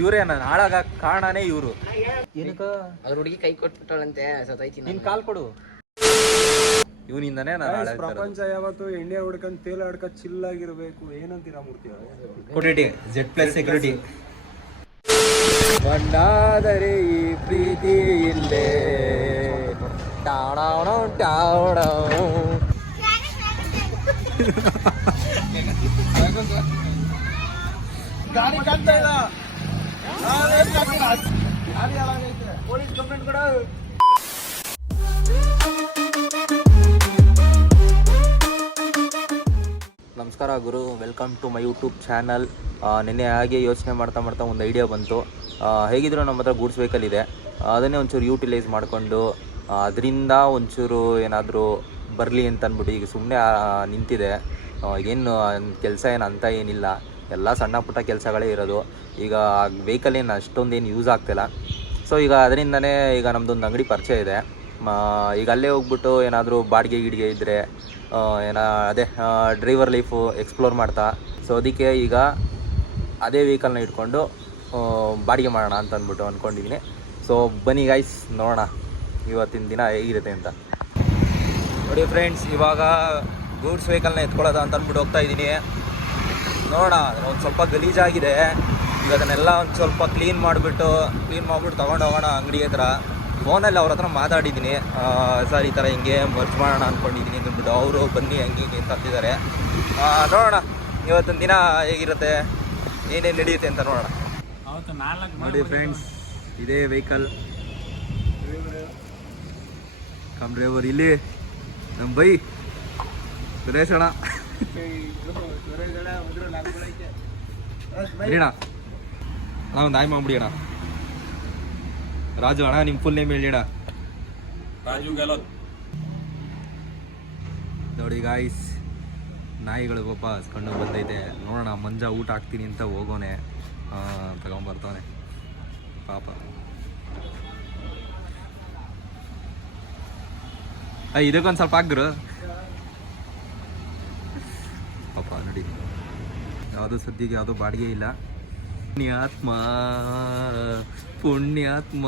ಇವರೇ ನಾನು ಹಾಳಾಗ ಕಾರಣನೇ ಇವರು. ಏನಕ್ಕ ಅವ್ರ ಹುಡುಗಿ ಕೈ ಕೊಟ್ಬಿಟ್ಟಳಂತೆ, ಸತೈತಿ. ನಿನ್ ಕಾಲ್ ಕೊಡು. ಇವನಿಂದಾನೇ ನಾನು ಹಾಳಾಗ್ತಾ ಇರೋದು. ಪ್ರಪಂಚ ಯಾವತ್ತು ಇಂಡಿಯಾ ಹುಡ್ಕೊಂಡ್ ತೇಲಾಡ್ಕ ಚಿಲ್ಲಾಗಿರ್ಬೇಕು. ಏನಂತೀರಾ ಮೂರ್ತಿ? ಕೊಟ್ಟಿಟಿ Z+ ಸೆಕ್ಯೂರಿಟಿ. ಬಂದಾದರೆ ಈ ಪ್ರೀತಿ ಇಲ್ಲೇ ಟಾಡಾಣ ಟಾಡ. ಗಾಡಿ ಕಾಣ್ತಾ ಇಲ್ಲ. ಪೊಲೀಸ್ ಕಂಪ್ಲೇಂಟ್ ಕೊಡ. ನಮಸ್ಕಾರ ಗುರು, welcome to my YouTube channel. ನಿನ್ನೆ ಹಾಗೆ ಯೋಚನೆ ಮಾಡ್ತಾ ಒಂದು ಐಡಿಯಾ ಬಂತು. ಹೇಗಿದ್ರು ನಮ್ಮ ಹತ್ರ ಗೂಡ್ಸ್ ವೆಹಿಕಲ್ ಇದೆ, ಅದನ್ನೇ ಒಂಚೂರು ಯೂಟಿಲೈಸ್ ಮಾಡಿಕೊಂಡು ಅದರಿಂದ ಒಂಚೂರು ಏನಾದರೂ ಬರಲಿ ಅಂತ ಅಂದ್ಬಿಟ್ಟು ಈಗ ಸುಮ್ಮನೆ ನಿಂತಿದೆ. ಏನು ಕೆಲಸ ಏನು ಅಂತ ಏನಿಲ್ಲ, ಎಲ್ಲ ಸಣ್ಣ ಪುಟ್ಟ ಕೆಲಸಗಳೇ ಇರೋದು. ಈಗ ವೆಹಿಕಲ್ ಏನು ಅಷ್ಟೊಂದೇನು ಯೂಸ್ ಆಗ್ತಿಲ್ಲ. ಸೊ ಈಗ ಅದರಿಂದನೇ ಈಗ ನಮ್ಮದೊಂದು ಅಂಗಡಿ ಪರಿಚಯ ಇದೆ. ಈಗ ಅಲ್ಲೇ ಹೋಗ್ಬಿಟ್ಟು ಏನಾದರೂ ಬಾಡಿಗೆ ಗಿಡಿಗೆ ಇದ್ದರೆ ಅದೇ ಡ್ರೈವರ್ ಲೈಫು ಎಕ್ಸ್ಪ್ಲೋರ್ ಮಾಡ್ತಾ, ಸೊ ಅದಕ್ಕೆ ಈಗ ಅದೇ ವೆಹಿಕಲ್ನ ಇಟ್ಕೊಂಡು ಬಾಡಿಗೆ ಮಾಡೋಣ ಅಂತ ಅಂದ್ಬಿಟ್ಟು ಅಂದ್ಕೊಂಡಿದ್ದೀನಿ. ಸೊ ಬನ್ನಿ ಗೈಸ್, ನೋಡೋಣ ಇವತ್ತಿನ ದಿನ ಹೇಗಿರುತ್ತೆ ಅಂತ. ನೋಡಿ ಫ್ರೆಂಡ್ಸ್, ಇವಾಗ ಗೂಡ್ಸ್ ವೆಹಿಕಲ್ನ ಎತ್ಕೊಳ್ಳೋದು ಅಂತ ಅಂದ್ಬಿಟ್ಟು ಹೋಗ್ತಾ ಇದ್ದೀನಿ. ನೋಡೋಣ, ಒಂದು ಸ್ವಲ್ಪ ಗಲೀಜಾಗಿದೆ. ಈಗ ಅದನ್ನೆಲ್ಲ ಒಂದು ಸ್ವಲ್ಪ ಕ್ಲೀನ್ ಮಾಡಿಬಿಟ್ಟು ತೊಗೊಂಡು ಹೋಗೋಣ ಅಂಗಡಿ ಹತ್ರ. ಫೋನಲ್ಲಿ ಅವ್ರ ಹತ್ರ ಮಾತಾಡಿದ್ದೀನಿ, ಸರ್ ಈ ಥರ ಹಿಂಗೆ ಮರ್ಜ್ ಮಾಡೋಣ ಅಂದ್ಕೊಂಡಿದ್ದೀನಿ ಅಂದ್ಬಿಟ್ಟು. ಅವರು ಬನ್ನಿ ಹಂಗೆ ಹಿಂಗೆ ಅಂತ ಅಂತಿದ್ದಾರೆ. ನೋಡೋಣ ಇವತ್ತಿನ ದಿನ ಹೇಗಿರುತ್ತೆ, ಏನೇನು ನಡೆಯುತ್ತೆ ಅಂತ ನೋಡೋಣ. ನೋಡಿ ಫ್ರೆಂಡ್ಸ್, ಇದೇ ವೆಹಿಕಲ್. ಕಮ್ ಡ್ರೈವರ್ ಇಲ್ಲಿ ನಮ್ಮ ಬೈ ಸುರೇಶ್ ಅಣ್ಣ. ಅಣ್ಣ ಒಂದು ಆಯ್ ಮಾಡ್ಬಿಡಿ ಅಣ್ಣ. ರಾಜು ಅಣ್ಣ, ನಿಮ್ಮ ಫುಲ್ ನೇಮ್ ಹೇಳಿ ಅಣ್ಣ. ರಾಜು ಗೆಲೋತ್. ನೋಡಿ ಗಾಯ್ಸ್, ನಾಯಿಗಳು ಪಾಪ ಹಸ್ಕೊಂಡು ಬಂದೈತೆ. ನೋಡೋಣ, ಮಂಜ ಊಟ ಹಾಕ್ತೀನಿ ಅಂತ ಹೋಗೋನೆ, ತಗೊಂಬರ್ತಾನೆ ಪಾಪ. ಇದಕ್ಕೊಂದು ಸ್ವಲ್ಪ ಹಾಕ್ರು ಪಾಪ. ನೋಡಿ, ಯಾವುದೋ ಸದ್ಯಕ್ಕೆ ಯಾವುದೋ ಬಾಡಿಗೆ ಇಲ್ಲ. ಪುಣ್ಯಾತ್ಮ ಪುಣ್ಯಾತ್ಮ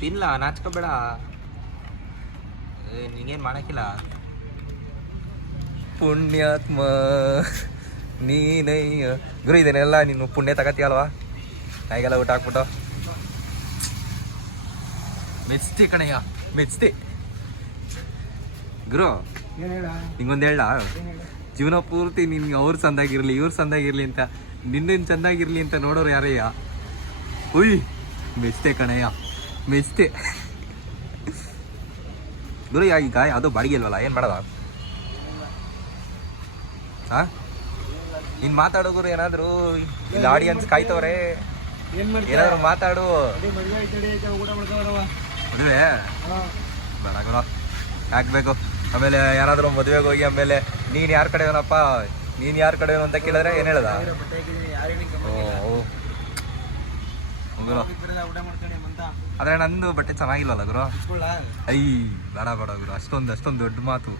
ತಿನ್ಲ, ನಾಚ್ಕೋಬೇಡ, ನಿಂಗೇನು ಮಾಡೋಕ್ಕಿಲ್ಲ. ಪುಣ್ಯಾತ್ಮ ನೀನಯ್ಯ ಗುರು, ಇದನ್ನೆಲ್ಲ ನೀನು ಪುಣ್ಯ ತಗತ್ತೀಯಲ್ವಾ? ನಾಯಿಗೆಲ್ಲ ಊಟ ಹಾಕ್ಬಿಟ್ಟು ಮೆಚ್ತಿ ಕಣಯ್ಯ, ಮೆಚ್ತಿ ಗುರು. ನಿಂಗೊಂದು ಹೇಳ, ಜೀವನ ಪೂರ್ತಿ ನಿನ್ಗೆ ಅವ್ರು ಚಂದಾಗಿರ್ಲಿ ಇವ್ರು ಚಂದಾಗಿರ್ಲಿ ಅಂತ, ನಿನ್ನೇನು ಚಂದಾಗಿರ್ಲಿ ಅಂತ ನೋಡೋರು ಯಾರಯ್ಯ? ಉಯ್ ಮೆಚ್ತೆ ಕಣಯ್ಯ, ಮೆಚ್ತೆ ಗುರು. ಈಗ ಯಾವುದೋ ಬಾಡಿಗೆ ಇಲ್ವಲ್ಲ, ಏನು ಮಾಡೋದ? ಹಾಂ, ನೀನು ಮಾತಾಡೋ ಗುರು. ಏನಾದರೂ ಇಲ್ಲಿ ಆಡಿಯನ್ಸ್ ಕಾಯ್ತವ್ರೆ, ಏನಾದರೂ ಮಾತಾಡು. ಮದುವೆ ಬೇಡ ಗುರು, ಹಾಕ್ಬೇಕು. ಆಮೇಲೆ ಯಾರಾದರೂ ಮದುವೆಗೆ ಹೋಗಿ ಆಮೇಲೆ ನೀನು ಯಾರ ಕಡೆಯವನಪ್ಪ, ನೀನು ಯಾರ ಕಡೆಯವನು ಅಂತ ಕೇಳಿದ್ರೆ ಏನು ಹೇಳ್ದ? ಗುರು, ಆದರೆ ನಂದು ಬಟ್ಟೆ ಚೆನ್ನಾಗಿಲ್ವಲ್ಲ ಗುರು? ಐ ಬೇಡ ಬೇಡ ಗುರು, ಅಷ್ಟೊಂದು ದೊಡ್ಡ ಮಾತು.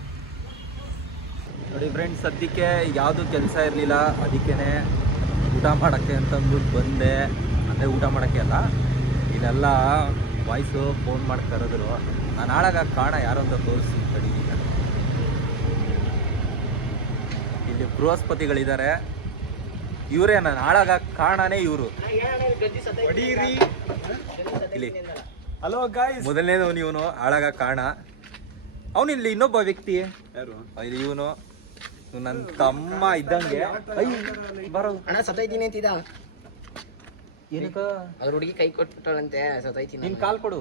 ನೋಡಿ ಫ್ರೆಂಡ್ಸ್, ಸದ್ಯಕ್ಕೆ ಯಾವುದೂ ಕೆಲಸ ಇರಲಿಲ್ಲ, ಅದಕ್ಕೇ ಊಟ ಮಾಡೋಕ್ಕೆ ಅಂತಂದ್ಬಿಟ್ಟು ಬಂದೆ. ಅಂದರೆ ಊಟ ಮಾಡೋಕ್ಕೆ ಅಲ್ಲ, ಇಲ್ಲೆಲ್ಲ ವಾಯ್ಸು ಫೋನ್ ಮಾಡಿ ಕರೆದ್ರು. ನಾನು ಹಾಳಾಗ ಕಾರಣ ಯಾರು ಅಂತ ತೋರಿಸಿ ಕಡಿಗೆ. ಇಲ್ಲಿ ಬೃಹಸ್ಪತಿಗಳಿದ್ದಾರೆ, ಇವರೇ ನಾನು ಹಾಳಾಗ ಕಾರಣನೇ ಇವರು. ಇಲ್ಲಿ ಹಲೋ ಗಾಯ್ಸ್, ಮೊದಲನೇದು ಇವನು ಹಾಳಾಗ ಕಾರಣ. ಅವನು ಇಲ್ಲಿ ಇನ್ನೊಬ್ಬ ವ್ಯಕ್ತಿ ಯಾರು? ಇಲ್ಲಿ ಇವನು ನನ್ನ ತಮ್ಮ ಇದ್ದಂಗೆ. ಬರೋ ಅಣ್ಣ ಸತೈತೀನಿ ಅಂತಿದ್ದ. ಏನಕ್ಕ? ಅವ್ರ ಹುಡುಗಿ ಕೈ ಕೊಟ್ಬಿಟ್ಟಳಂತೆ, ಸತೈತಿ. ನಿನ್ ಕಾಲ್ ಕೊಡು.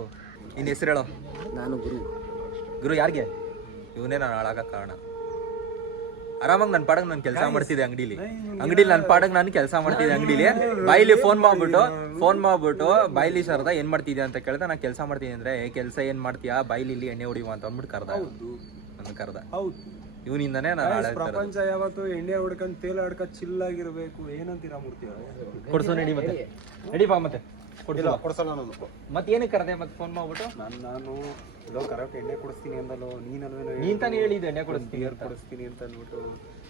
ನಿನ್ನ ಹೆಸರು ಹೇಳೋ. ನಾನು ಗುರು ಯಾರಿಗೆ? ಇವನೇ ನಾನು ಹಾಳಾಗ ಕಾರಣ. ಆರಾಮಾಗಿ ನನ್ನ ಪಾಡಗ್ ನಾನು ಕೆಲಸ ಮಾಡ್ತಿದ್ದೆ ಅಂಗಡಿಲಿ ನನ್ನ ಪಾಡಗ್ ನಾನು ಕೆಲಸ ಮಾಡ್ತಿದ್ದೆ ಅಂಗಡಿಲಿ. ಬಾಯಿಲಿ ಫೋನ್ ಮಾಡ್ಬಿಟ್ಟು ಬಾಯಿಲಿ ಸರ್ದ ಏನ್ ಮಾಡ್ತಿದ್ಯಾ ಅಂತ ಕೇಳ್ದೆ. ನಾನು ಕೆಲಸ ಮಾಡ್ತೀನಿ ಅಂದ್ರೆ, ಕೆಲಸ ಏನ್ ಮಾಡ್ತೀಯಾ, ಬಾಯಿಲಿ ಇಲ್ಲಿ ಎಣ್ಣೆ ಹೊಡಿಯುವ ಅಂತ ಅಂದ್ಬಿಟ್ಟು ಕರ್ದ. ಹೌದು, ಇವನಿಂದಾನೇ ನಾನು ಪ್ರಪಂಚ ಯಾವತ್ತು ಇಂಡಿಯಾ ಹುಡ್ಕೊಂಡ್ ತೇಲಾಡ್ಕ ಚಿಲ್ಲಾಗಿರ್ಬೇಕು. ಏನಂತೀರಾ ಮೂರ್ತಿ? ಕೊಡ್ಸೋ ನಡಿ, ಮತ್ತೆ ನಡಿಪಾ, ಮತ್ತೆ ಕೊಡ್ಸಲ್ಲ ನಾನು. ಮತ್ತೆ ಏನಕ್ಕೆ ಕರೆದೆ ಮತ್ತೆ ಫೋನ್ ಮಾಡ್ಬಿಟ್ಟು? ನಾನು ಕರೆಕ್ಟ್ ಎಣ್ಣೆ ಕೊಡಿಸ್ತೀನಿ ಅಂದಲ್ಲೋ, ನೀನ್ ತಾನೇ ಹೇಳಿದ್ದೆ ಎಣ್ಣೆ ಕೊಡಿಸ್ತೀನಿ ಕೊಡಿಸ್ತೀನಿ ಅಂತ ಅಂದ್ಬಿಟ್ಟು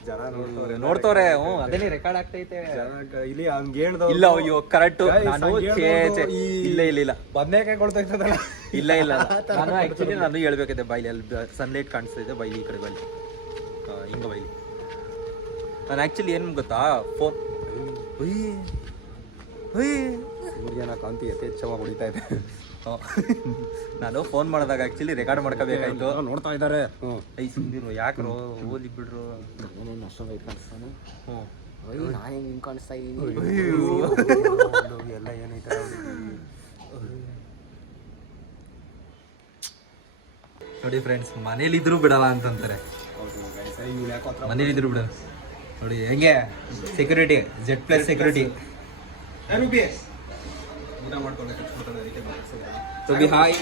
ಜನ ನೋಡ್ತವ್ರೆ ನೋಡ್ತವ್ರೆ. ಅದೇನೇ ರೆಕಾರ್ಡ್ ಆಗ್ತೈತೆ. ಇಲ್ಲಿ ಹಂಗೆ ಹೇಳ್ದವ್ರು. ಇಲ್ಲ ಅಯ್ಯೋ ಕರೆಕ್ಟ್. Guys, ನಾನು ಹಂಗೆ ಹೇಳ್ದವ್ರು ಇಲ್ಲ ಬದನೇಕಾಯಿ ಕೊಡ್ತಾ ಇರ್ತದಲ್ಲ. ಇಲ್ಲ ನಾನು ಆಕ್ಚುಲಿ ನಾನು ಹೇಳ್ಬೇಕಿದೆ ಬೈಲಿ ಅಲ್ಲಿ ಸನ್ಲೈಟ್ ಕಾಣಿಸ್ತಾ ಇದೆ ಬೈಲಿ ಈ ಕಡೆ ಬೈಲಿ ಹಿಂಗ ಬೈಲಿ. ನಾನು ಆಕ್ಚುಲಿ ಏನು ಗೊತ್ತಾ ಫೋನ್ ಸೂರ್ಯನ ಕಾಂತಿ ಯಥೇಚ್ಛವಾಗಿ ಹೊಡಿತಾ ಇದೆ. ನಾನು ಫೋನ್ ಮಾಡಿದಾಗ ಆಕ್ಚುಲಿ ರೆಕಾರ್ಡ್ ಮಾಡ್ಕೋಬೇಕಾಯ್ತು. ನೋಡ್ತಾ ಇದ್ದಾರೆ. ಐ ಸುಂದಿರು ಯಾಕ್ರೋ ಓದಿ ಬಿಡ್ರು. ನಾನು ಹಿಂಗೆ ಕಾಣಿಸ್ತಾ ಇದ್ದೀನಿ. ಎಲ್ಲ ಏನೈತೆ ನೋಡಿ ಫ್ರೆಂಡ್ಸ್, ಮನೇಲಿದ್ರು ಬಿಡಲ್ಲ ಅಂತಂತಾರೆ. ಮನೇಲಿದ್ರು ಬಿಡಲ್ಲ ನೋಡಿ ಹೆಂಗೆ ಸೆಕ್ಯೂರಿಟಿ Z+ ಸೆಕ್ಯೂರಿಟಿ. ಊಟ ಮಾಡ್ಕೊಂಡು ಹಾಯ್.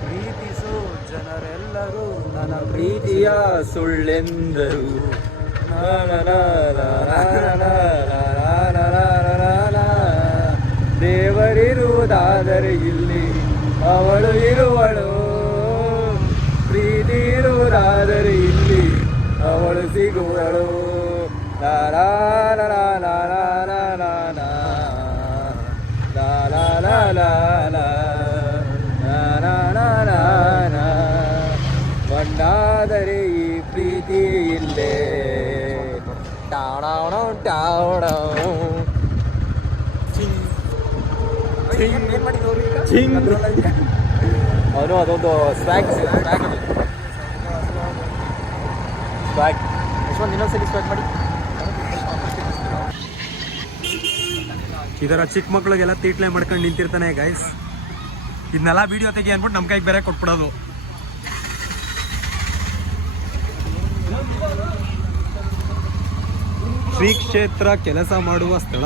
ಪ್ರೀತಿಸು ಜನರೆಲ್ಲರೂ ನನ್ನ ಪ್ರೀತಿಯ ಸುಳ್ಳೆಂದರು. ದೇವರಿರುವುದಾದರೆ ಇಲ್ಲಿ ಅವಳು ಇರುವಳು, ಪ್ರೀತಿ ಇರುವುದಾದರೆ ಇಲ್ಲಿ ಅವಳು ಸಿಗುವಳು. ಒಂದಾದರೆ ಈ ಪ್ರೀತಿ ಇಲ್ಲೇ. ಅವನು ಅದೊಂದು ಸ್ವ್ಯಾಗ್ ಯಶವಂತ್ ಇನ್ನೊಂದ್ಸಲಿ ಸ್ವ್ಯಾಗ್ ಮಾಡಿ. ಇದರ ಚಿಕ್ಕ ಮಕ್ಳಿಗೆಲ್ಲ ತೀಟ್ಲೆ ಮಾಡ್ಕೊಂಡು ನಿಂತಿರ್ತಾನೆ ಗೈಸ್. ಇದನ್ನೆಲ್ಲ ವಿಡಿಯೋ ತೆಗಿ ಅಂದ್ಬಿಟ್ಟು ನಮ್ಮ ಕೈಗೆ ಬೇರೆ ಕೊಟ್ಬಿಡೋದು. ಶ್ರೀ ಕ್ಷೇತ್ರ ಕೆಲಸ ಮಾಡುವ ಸ್ಥಳ.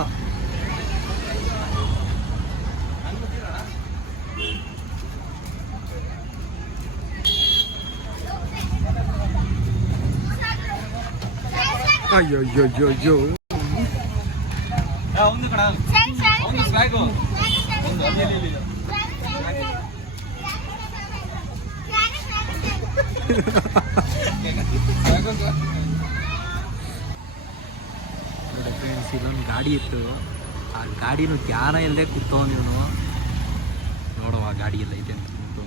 ಅಯ್ಯೋ ಫ್ರೆಂಡ್ಸ್, ಇಲ್ಲೊಂದು ಗಾಡಿ ಇತ್ತು. ಆ ಗಾಡಿನೂ ಜ್ಞಾನ ಇಲ್ಲದೆ ಕೂತವನು ಇವನು. ನೋಡುವ ಗಾಡಿ ಎಲ್ಲ ಐತೆ ಅಂತ ಕೂತು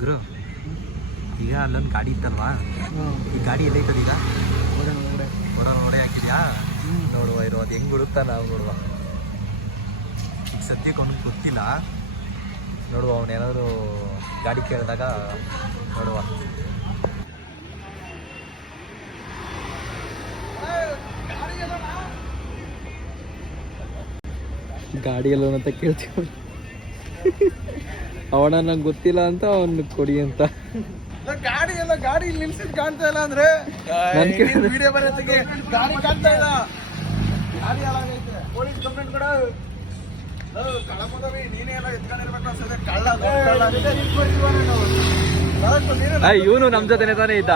ಗುರು. ಈಗ ಅಲ್ಲೊಂದು ಗಾಡಿ ಇತ್ತಲ್ವಾ, ಈ ಗಾಡಿ ಎಲ್ಲ ಐತದ ಈಗ ಓಡೋಡೆ ಹಾಕಿದ್ಯಾ ನೋಡುವ. ಇರೋ ಅದು ಹೆಂಗೆ ಹುಡುಕ್ತಾ ನಾವು ನೋಡುವ. ಈಗ ಸದ್ಯಕ್ಕೆ ಅವನಿಗೆ ಗೊತ್ತಿಲ್ಲ ನೋಡುವ. ಅವನೇನಾದ್ರು ಗಾಡಿ ಕೇಳಿದಾಗ ನೋಡುವ. ಗಾಡಿ ಎಲ್ಲ ಅಂತ ಕೇಳ್ತೀವಿ. ಅವನ ನಂಗೆ ಗೊತ್ತಿಲ್ಲ ಅಂತ ಅವನು ಕೊಡಿ ಅಂತ. ಗಾಡಿ ನಿಲ್ಸಿದ್ ಕಾಣ್ತಾ ಇಲ್ಲ ಅಂದ್ರೆ ವಿಡಿಯೋ ಬರೋತ್ತಿಗೆ ಗಾಡಿ ಕಾಣ್ತಾ ಇಲ್ಲ. ಗಾಡಿ ಹಾಳಾಗೈತೆ. ಪೊಲೀಸ್ ಕಂಪ್ಲೇಂಟ್ ಕೊಡ. ಕಳ್ಳಪದವಿ ನೀನೇ ಎಲ್ಲ ಎತ್ಕೊಂಡಿರ್ಬೇಕು ಅನ್ಸದೆ. ಇವನು ನಮ್ ಜೊತೆನೆ ತಾನೇ ಇದ್ದ.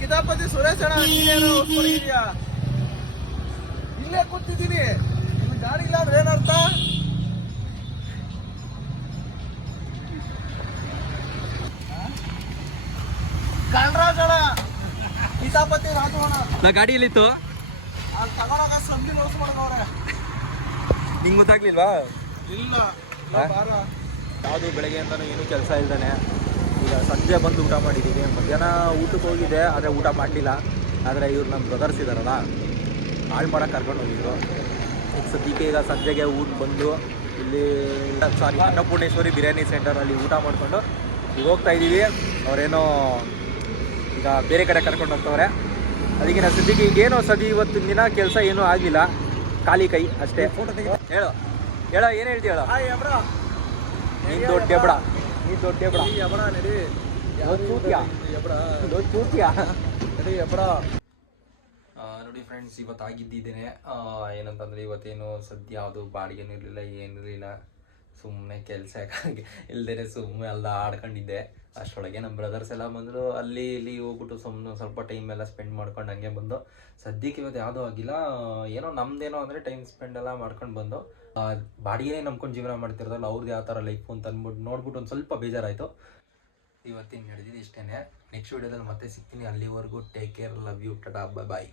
ಕಿತಾಪತಿ ಸುರೇಶ್ ಅಣ್ಣ, ನೀನೇನು ಕೊಡಿದ್ಯಾ? ಇಲ್ಲೇ ಕೂತಿದ್ದೀನಿ. ಗಾಡಿ ಇಲ್ಲ ಅಂದ್ರೆ ಏನರ್ಥ? ಗಣರಾಜಣ ಕಿತಾಪತಿ ರಾಜವಣ ನಾ ಗಾಡಿಯಲ್ಲಿತ್ತು. ಅಲ್ಲಿ ತಗೊಳಕ ಸಂಧಿ ನೋಡ್ಸ್ ಮಾಡ್ಕವ್ರೆ. ನಿಂಗೆ ಗೊತ್ತಾಗ್ಲಿಲ್ವಾ? ಇಲ್ಲ ಬಾರ. ಯಾವುದು ಬೆಳಗ್ಗೆಯಿಂದನೂ ಏನೂ ಕೆಲಸ ಇಲ್ದಾನೆ. ಈಗ ಸಂಜೆ ಬಂದು ಊಟ ಮಾಡಿದ್ದೀವಿ. ಮಧ್ಯಾಹ್ನ ಊಟಕ್ಕೆ ಹೋಗಿದ್ದೆ, ಆದರೆ ಊಟ ಮಾಡಲಿಲ್ಲ. ಆದರೆ ಇವ್ರು ನಮ್ಮ ಬ್ರದರ್ಸ್ ಇದ್ದಾರಲ್ಲ, ಹಾಳು ಮಾಡೋಕ್ಕೆ ಕರ್ಕೊಂಡು ಹೋಗಿದ್ರು. ಈಗ ಸದ್ಯಕ್ಕೆ ಈಗ ಸಂಜೆಗೆ ಊಟ ಬಂದು ಇಲ್ಲಿ ಅನ್ನಪೂರ್ಣೇಶ್ವರಿ ಬಿರಿಯಾನಿ ಸೆಂಟರಲ್ಲಿ ಊಟ ಮಾಡಿಕೊಂಡು ಈಗ ಹೋಗ್ತಾ ಇದ್ದೀವಿ. ಅವರೇನೋ ಈಗ ಬೇರೆ ಕಡೆ ಕರ್ಕೊಂಡು ಹೋಗ್ತವ್ರೆ. ಅದಕ್ಕೆ ನಾನು ಸದ್ಯಕ್ಕೆ ಈಗೇನೋ ಇವತ್ತಿನ ದಿನ ಕೆಲಸ ಏನೂ ಆಗಲಿಲ್ಲ, ಖಾಲಿ ಕೈ ಅಷ್ಟೇ. ಹೇಳೋ ಏನು ಹೇಳ್ತೀವಿ ಹೇಳೋ. ನೀನು ದೊಡ್ಡ ಎಬ್ಡ, ನೀನು ದೊಡ್ಡ ಎಬ್ಡ ಎಬಡ ನಡಿ. ನೋಡಿ ಫ್ರೆಂಡ್ಸ್, ಇವತ್ತಾಗಿದ್ದೇನೆ ಏನಂತಂದರೆ ಇವತ್ತೇನು ಸದ್ಯ ಯಾವುದು ಬಾಡಿಗೆನೂ ಇರಲಿಲ್ಲ, ಏನಿರಲಿಲ್ಲ. ಸುಮ್ಮನೆ ಕೆಲಸ ಇಲ್ದೇ ಸುಮ್ಮನೆ ಎಲ್ಲ ಆಡ್ಕೊಂಡಿದ್ದೆ. ಅಷ್ಟರೊಳಗೆ ನಮ್ಮ ಬ್ರದರ್ಸ್ ಎಲ್ಲ ಬಂದರು. ಅಲ್ಲಿ ಇಲ್ಲಿ ಹೋಗ್ಬಿಟ್ಟು ಸುಮ್ಮನೆ ಸ್ವಲ್ಪ ಟೈಮ್ ಎಲ್ಲ ಸ್ಪೆಂಡ್ ಮಾಡ್ಕೊಂಡು ಹಂಗೆ ಬಂದು ಸದ್ಯಕ್ಕೆ ಇವತ್ತು ಯಾವುದೂ ಆಗಿಲ್ಲ. ಏನೋ ನಮ್ಮದೇನೋ ಅಂದರೆ ಟೈಮ್ ಸ್ಪೆಂಡ್ ಎಲ್ಲ ಮಾಡ್ಕೊಂಡು ಬಂದು ಬಾಡಿಗೆನೇ ನಂಬ್ಕೊಂಡು ಜೀವನ ಮಾಡ್ತಿರೋದಲ್ಲ, ಅವ್ರದ್ದು ಯಾವ ಥರ ಲೈಫು ಅಂತ ಅಂದ್ಬಿಟ್ಟು ನೋಡ್ಬಿಟ್ಟು ಒಂದು ಸ್ವಲ್ಪ ಬೇಜಾರಾಯಿತು. ಇವತ್ತಿನ ನಡೆದಿದ್ದು ಇಷ್ಟೇ. ನೆಕ್ಸ್ಟ್ ವಿಡಿಯೋದಲ್ಲಿ ಮತ್ತೆ ಸಿಗ್ತೀನಿ. ಅಲ್ಲಿವರೆಗೂ take care, love you, tata, bye.